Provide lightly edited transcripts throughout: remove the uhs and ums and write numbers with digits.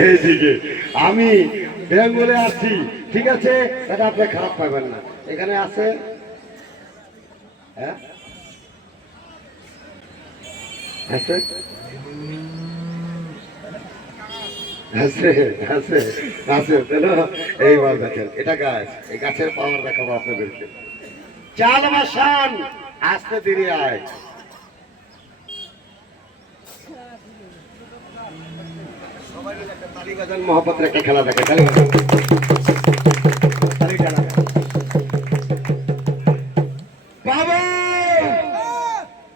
এইদিকে আমি বেঙ্গলে আছি, ঠিক আছে? এটা আপনি খারাপ পাবেন না। এখানে আছে, হ্যাঁ আছে আছে আছে আছে। এই মাছ দেখেন, এটা গাছ, এই গাছের পাওয়ার দেখাবো আপনাদেরকে। চাল বাসান আস্তে ধীরে আয়। মহব্বতের একটা খেলা দেখে,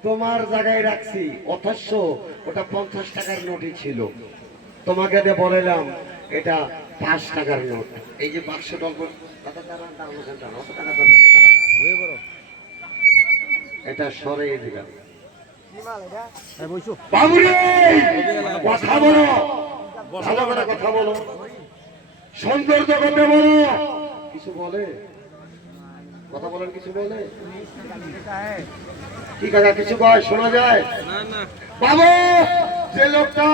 তোমার জায়গায় রাখছি, অথচ ওটা 50 টাকার নোটই ছিল। তোমাকে দিয়ে বলেলাম এটা 5 টাকার নোট। এই যে বাক্স ডল, এটা সরে দিলাম। কথা বলো, ভালো করে কথা বলো, সৌন্দর্য করতে বলো। কিছু বলে কথা বলেন, কিছু বলে কি কাকা কিছু কয় শোনা যায়? বাবু, যে লোকটা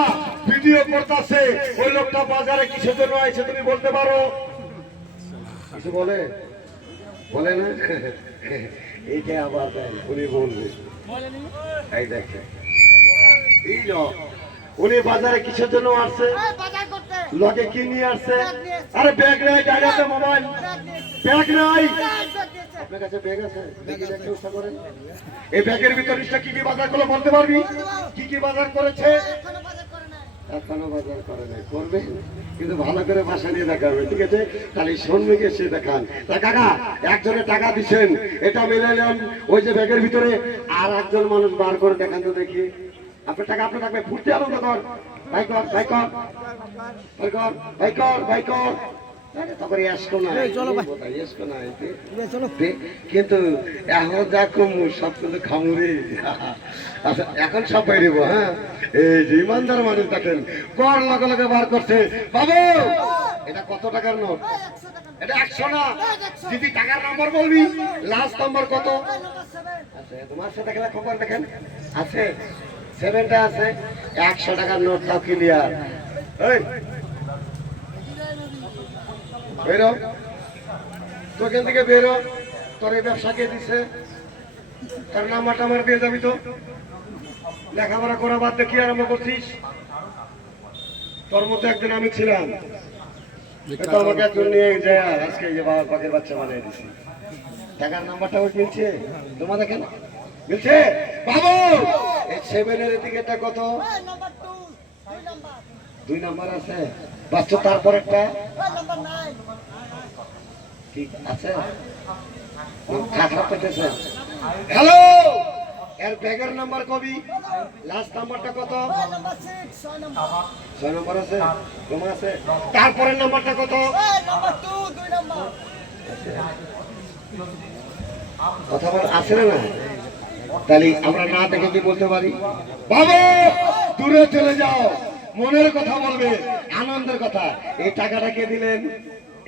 ভিডিও করতেছে ওই লোকটা বাজারে কিসের জন্য আইছে তুমি বলতে পারো? কিছু বলে বলে না? এইটা আবার দেন, উনি বলবে। এই দেখে এই উনি বাজারে কিসের জন্য আসছে? লগে কি নিয়ে আসছে? আরে ব্যাগ নাই, ডাইরেক্ট মোবাইল। ব্যাগ নাই, আপনার কাছে ব্যাগ আছে? এই ব্যাগের ভিতরে কি কি বাজার করলো বলতে পারবি? কি কি বাজার করেছে? এখনো বাজার করে নাই, করবে কিন্তু ভালো করে বাসা নিয়ে দেখাবে, ঠিক আছে? খালি সন্মুখে সে দেখান। তা কাকা, একজনে টাকা দিচ্ছেন, এটা মিলাইলাম ওই যে ব্যাগের ভিতরে, আর একজন মানুষ বার করে দেখান তো দেখি। আপনার টাকা আপনার থাকবে, ফুটতে আনন্দ কর, ভাই কর ভাই কর ভাই কর ভাই কর ভাই কর। কিন্তু এখন যা কমু সব কিন্তু খামুরি। আচ্ছা এখন সব বাইরেব। হ্যাঁ, এই যে ইমানদার মানুষ দেখেন কর লগে লগে বার করছে। বাবু, এটা কত টাকার নোট? এটা 100 না দিদি, টাকার নাম্বার বলবি, লাস্ট নাম্বার কত? আচ্ছা তোমার সাথে খেলা খবর দেখেন আছে, 7টা আছে। 100 টাকার নোট তাও ক্লিয়ার। এই বেরো তো, এখান থেকে বেরো। তোর এই ব্যবসা কে দিছে? তার নাম্বারটা আমার দিয়ে যাবি তো। লেখাপড়া করা বাদ দিয়ে কি আরম্ভ করছিস? তোর মতো একদিন আমি ছিলাম, আমাকে একজন নিয়ে যায় আজকে যে বাবার পাখির বাচ্চা বানিয়ে দিছি। টাকার নাম্বারটা ওই মিলছে তোমার, দেখেন মিলছে। বাবু, এই 7-এর টিকেটটা কত? 2 নাম্বার আছে বাচ্চা, তারপরেরটা ঠিক আছে। খারাপ পেতেছে। হ্যালো, এর ব্যাগের নাম্বার কবি, লাস্ট নাম্বারটা কত? 6 নম্বর আছে, তোমার আছে। তারপরের নাম্বারটা কত? কথা বল আছে না? তাহলে আমরা না দেখে কি বলতে পারি? বাবা, দূরে চলে যাও, মনের কথা বলবে, আনন্দের কথা। এই টাকাটা কে দিলেন?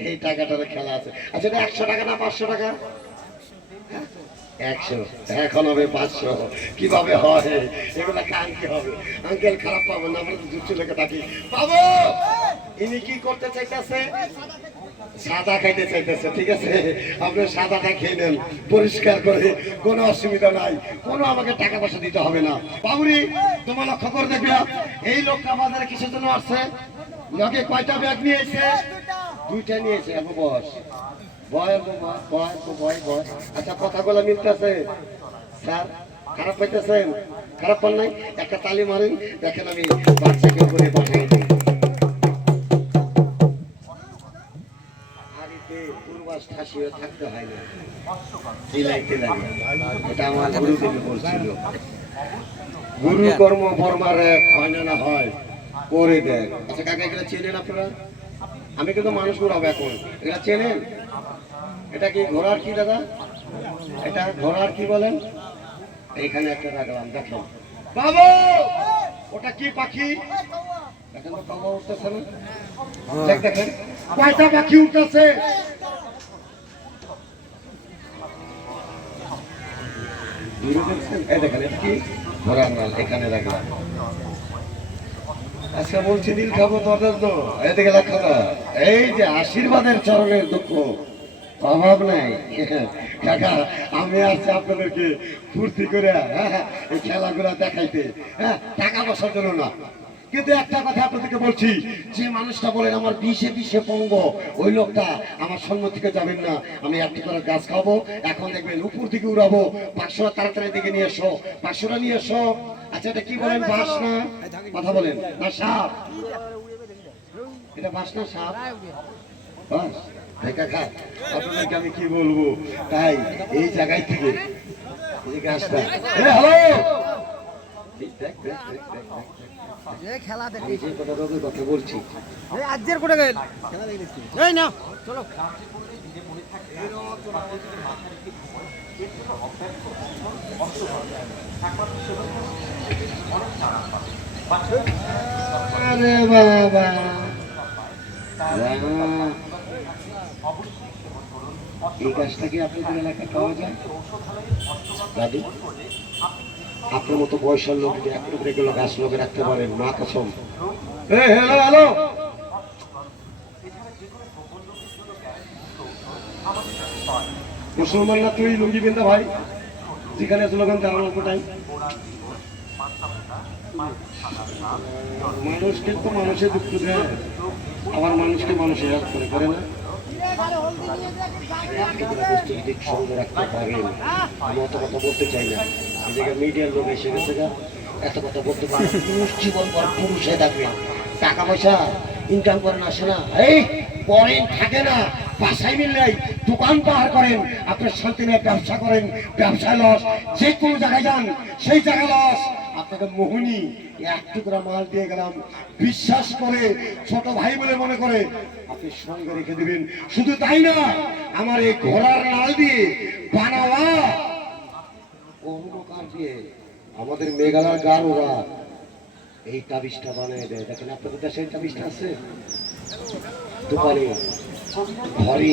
এই টাকাটার খেলা আছে। আচ্ছা, 100 টাকা না 500 টাকা? 100, এখন হবে 500। কিভাবে হয় এগুলা? কানকে হবে আঙ্কেল, খারাপ পাবেন না, আমরা তো জুচ্ছি লেগে থাকি। বাবু, ইনি কি করতে চাইতেছে? সাদা খাইতে চাইতেছে, ঠিক আছে? আপনি সাদাটা খেয়ে নেন পরিষ্কার করে, কোনো অসুবিধা নাই, কোনো আমাকে টাকা পয়সা দিতে হবে না। বাবুরি, তোমার লক্ষ্য করে দেখবে এই লোকটা বাজারে কিসের জন্য আসছে? লগে কয়টা ব্যাগ নিয়েছে? 2টা নিয়েছে। এখন বস, বয় বয় বয় বয়। আচ্ছা, কথাগুলো মিলতেছে স্যার? খারাপ পাইতেছেন? খারাপ পান নাই? একটা তালি মারেন, দেখেন আমি বাচ্চাকে করে পাঠাই দিই। পূর্বাস ঠাসিয়ে থাকতে হয় না, দিলাইতে লাগে। এটা আমার গুরুদেবী বলছিল, গুরু কর্ম ফরমার হয় না হয় করে দেয়। আচ্ছা কাকা, এগুলো চেনেন আপনারা? আমি কিন্তু মানুষ ঘোরাবো এখন, এগুলা চেনেন? এটা কি ঘোড়ার কি দাদা? এটা ঘোড়ার কি বলেন? এইখানে একটা রাখলাম, দেখেন। বাবু, ওটা কি পাখি? দেখেন তো, কাবা উঠতেছে না? দেখেন কয়টা পাখি উঠতেছে। এই দেখেন, এটা কি ঘোড়ার মাল, এখানে রাখলাম। আজকে বলছি দিল খাবো তোর জন্য, এদিকে লক্ষ্য কর। এই যে আশীর্বাদের চরণের দুঃখ অভাব নাই কাকা, আমি আসছি আপনাদেরকে ফুর্তি করে এই খেলাগুলা দেখাইতে, টাকা পয়সার জন্য না। কিন্তু একটা কথা আপনাদেরকে বলছি, যে মানুষটা বলেন আমার বিষে বিষে পঙ্গ, ওই লোকটা আমার সম্মুখ থেকে যাবেন না। আমি একটি করে গাছ খাবো, এখন দেখবেন উপর দিকে উড়াবো। 500 তাড়াতাড়ি দিকে নিয়ে এসো, 500টা নিয়ে এসো। আচ্ছা এটা কি বলেন, বাস না কথা বলেন না সাপ? এটা বাস না সাপ? বাস। কাকা আপনাদেরকে আমি কি বলবো, তাই এই জায়গায় থেকে এই গাছটা, হ্যালো খেলা দেখি যে কথা বলছি, আজকের করে খেলা দেখি এই না চলো। আরে বাবা এই গাছটা কি আপনাদের এলাকায় পাওয়া যায় দাদু? আপনার মতো বয়সের লোক এগুলো গাছ লোকে রাখতে পারেন, মা কসম। হ্যালো হ্যালো, মুসলমান না তুই লুঙ্গি বিন্দা ভাই, যেখানে স্লোগান দেওয়ার অল্প টাইম। মানুষ কিন্তু মানুষের দুঃখ দেয়, আবার মানুষকে মানুষের হেল্প করে, করে না? সঙ্গে রাখতে পারেন। আমি অত কথা বলতে চাই না, এই জায়গায় মিডিয়ার লোক এসে গেছে গা, এত কথা বলতে পারে। পুরুষ জীবন পর পুরুষ হয়ে থাকবে, টাকা পয়সা ইনকাম করেন আসে না, এই করেন থাকে না, বাসায় মিললেই দোকান পাহাড় করেন, আপনার শান্তি নেই, ব্যবসা করেন, ব্যবসায় লস, যে কোনো জায়গায় যান সেই জায়গায় লস। আপনাকে মোহনী এক টুকরা মাল দিয়ে গেলাম, বিশ্বাস করে ছোট ভাই বলে মনে করে আপনি সঙ্গে রেখে দিবেন। শুধু তাই না, আমার এই ঘোড়ার নাল দিয়ে বানাওয়া অহংকার দিয়ে আমাদের মেঘালয় গারোরা এই তাবিজটা বানিয়ে দেয়। দেখেন আপনাদের দেশে এই তাবিজটা আছে দোকানে, ঘরে,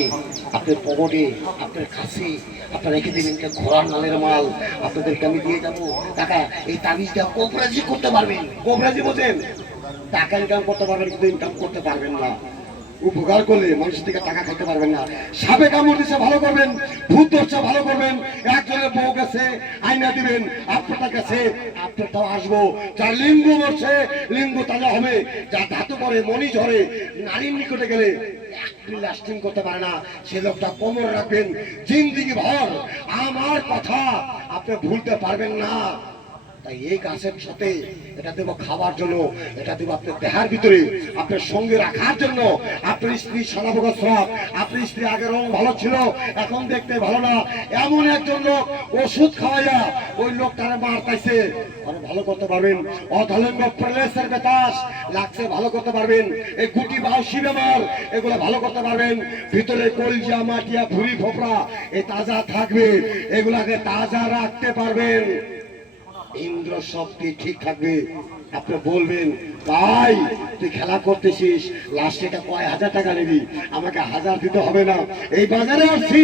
আপনার পকেটে, আপনার কাছে আপনারা রেখে দিবেন। ঘোড়ার নালের মাল আপনাদেরকে আমি দিয়ে যাবো। টাকা এই তাবিজটা কোবরাজি করতে পারবেন, কোবরাজি বোঝেন? টাকা ইনকাম করতে পারবেন কিন্তু ইনকাম করতে পারবেন না। উপকার করলে মানুষ থেকে টাকা খেতে পারবেন না। সাপে কামড় দিচ্ছে ভালো করবেন, ভূত ধরছে ভালো করবেন, একজনের বউ গেছে আইনা দিবেন, আপনার কাছে আপনারটাও আসবো। যার লিঙ্গ মরছে লিঙ্গ তাজা হবে, যা ধাতু করে মনি ঝরে নারীর নিকটে গেলে লাস্টিং করতে পারে না, সে লোকটা কোমর রাখবেন জিন্দিগি ভর। আমার কথা আপনি ভুলতে পারবেন না। তাই এই গাছের সাথে এটা দেবো খাবার জন্য, এটা দেবো আপনার দেহার ভিতরে আপনার সঙ্গে রাখার জন্য। আপনার স্ত্রী সাদা বগা শ্রপ, আপনার স্ত্রী আগের রং ভালো ছিল এখন দেখতে ভালো না, এমন একজন লোক ওষুধ খাওয়াইয়া ওই লোকটারে মার পাইছে, ভালো করতে পারবেন। অধলঙ্গ প্রলেসের বেতাস লাগছে ভালো করতে পারবেন। এই গুটি বাউসি বেমার এগুলো ভালো করতে পারবেন। ভিতরে কলজা মাটিয়া ভুড়ি ফোপড়া এই তাজা থাকবে, এগুলাকে তাজা রাখতে পারবেন। ইন্দ্র শক্তি ঠিক থাকবে। আপনি বলবেন ভাই তুই খেলা করতেছিস, লাস্টে এটা কয় হাজার টাকা নিবি, আমাকে 1000 দিতে হবে না। এই বাজারে আসছি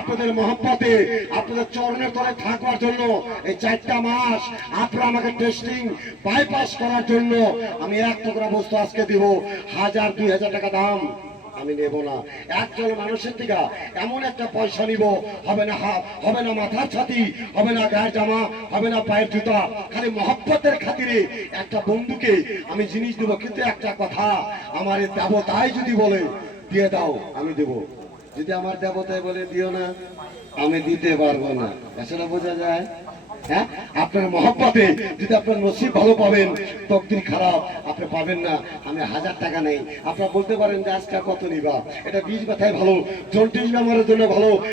আপনাদের মহব্বতে, আপনাদের চরণের তলে থাকবার জন্য। এই 4টা মাস আপনারা আমাকে টেস্টিং বাইপাস করার জন্য আমি 1 টুকরা বস্তু আজকে দিব, 1000-2000 টাকা দাম আমি নেব না। একজন মানুষের থেকে এমন একটা পয়সা নিব, হবে না হবে না মাথার ছাতি, হবে না গায়ের জামা, হবে না পায়ের জুতা, খালি মহব্বতের খাতিরে একটা বন্ধুকে আমি জিনিস দেবো। কিন্তু একটা কথা, আমার দেবতাই যদি বলে দিয়ে দাও আমি দেব, যদি আমার দেবতাই বলে দিও না আমি দিতে পারবো না। আসলে বোঝা যায়। হ্যাঁ, আপনার মহব্বতে যদি আপনার নসিব ভালো পাবেন, তকদির খারাপ আপনি পাবেন না। আমি 1000 টাকা নেই, আপনারা বলতে পারেন যে আজকে কত নিবা, এটা 20 ব্যথায় ভালো, জন্ডিস বেমারের জন্য ভালো।